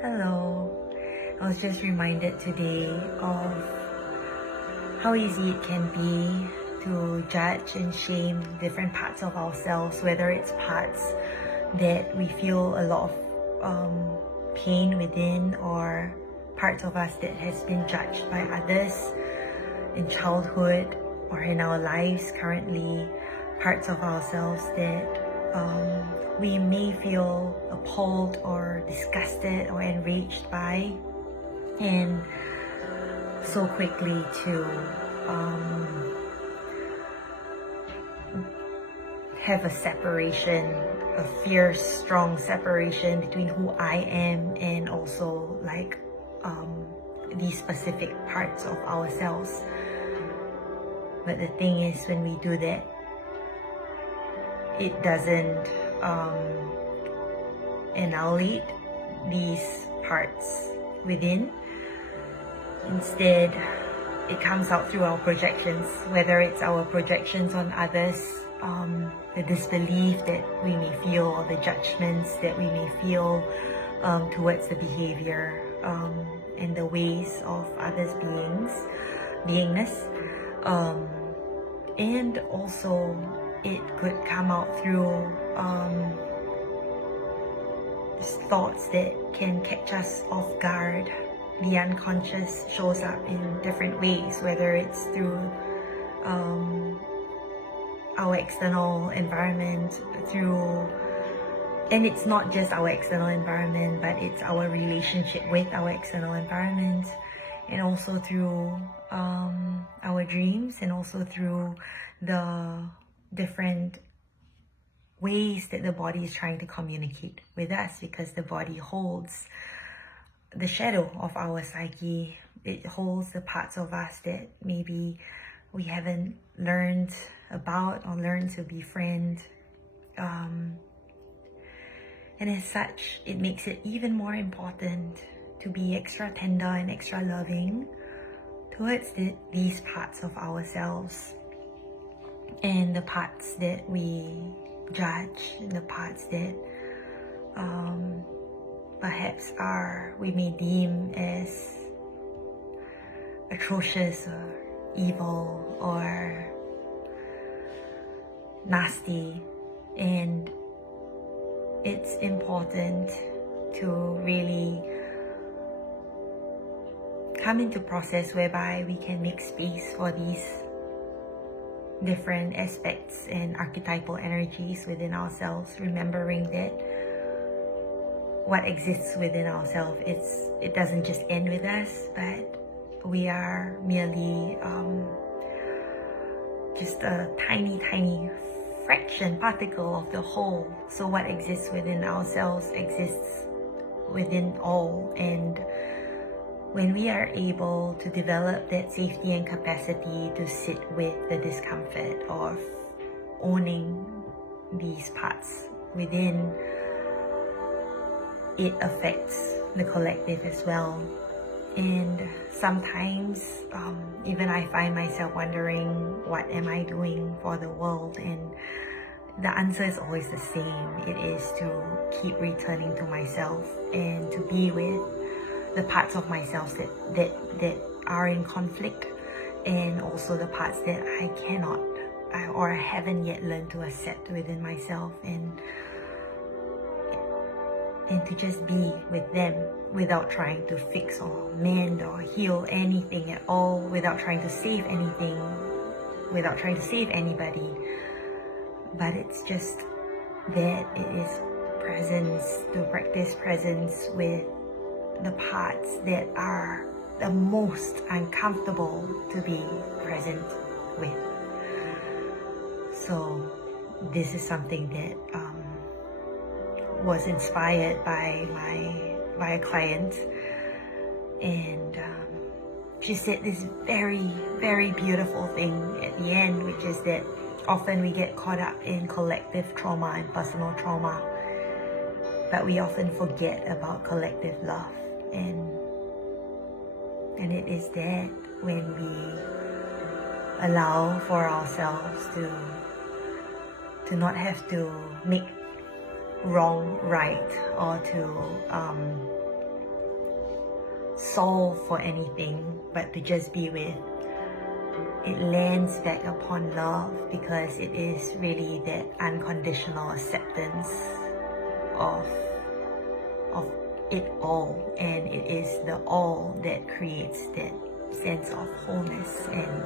Hello. I was just reminded today of how easy it can be to judge and shame different parts of ourselves, whether it's parts that we feel a lot of pain within, or parts of us that has been judged by others in childhood or in our lives currently, parts of ourselves that we may feel appalled or disgusted or enraged by, and so quickly to have a separation, a fierce, strong separation between who I am and also like these specific parts of ourselves. But the thing is, when we do that, it doesn't annihilate these parts within. Instead, it comes out through our projections, whether it's our projections on others, the disbelief that we may feel, or the judgments that we may feel towards the behavior and the ways of others' beingness. And also, it could come out through thoughts that can catch us off guard. The unconscious shows up in different ways, whether it's through our external environment, and it's not just our external environment, but it's our relationship with our external environment, and also through our dreams, and also through the different ways that the body is trying to communicate with us, because the body holds the shadow of our psyche. It holds the parts of us that maybe we haven't learned about or learned to befriend. And as such, it makes it even more important to be extra tender and extra loving towards these parts of ourselves, and the parts that we judge, and the parts that perhaps we may deem as atrocious or evil or nasty. And it's important to really come into process whereby we can make space for these different aspects and archetypal energies within ourselves, remembering that what exists within ourselves, it doesn't just end with us, but we are merely just a tiny particle of the whole. So what exists within ourselves exists within all. And when we are able to develop that safety and capacity to sit with the discomfort of owning these parts within, it affects the collective as well. And sometimes even I find myself wondering, what am I doing for the world? And the answer is always the same. It is to keep returning to myself and to be with the parts of myself that are in conflict, and also the parts that I cannot or haven't yet learned to accept within myself, and to just be with them without trying to fix or mend or heal anything at all, without trying to save anything, without trying to save anybody. But it's just that it is presence, to practice presence with the parts that are the most uncomfortable to be present with. So this is something that was inspired by a client, and she said this very beautiful thing at the end, which is that often we get caught up in collective trauma and personal trauma, but we often forget about collective love. And it is that when we allow for ourselves to not have to make wrong right, or to solve for anything, but to just be with. It lands back upon love because it is really that unconditional acceptance of it all, and it is the all that creates that sense of wholeness and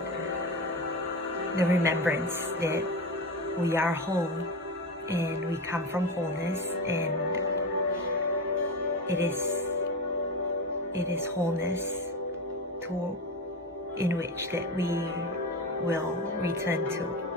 the remembrance that we are whole and we come from wholeness, and it is wholeness in which that we will return to.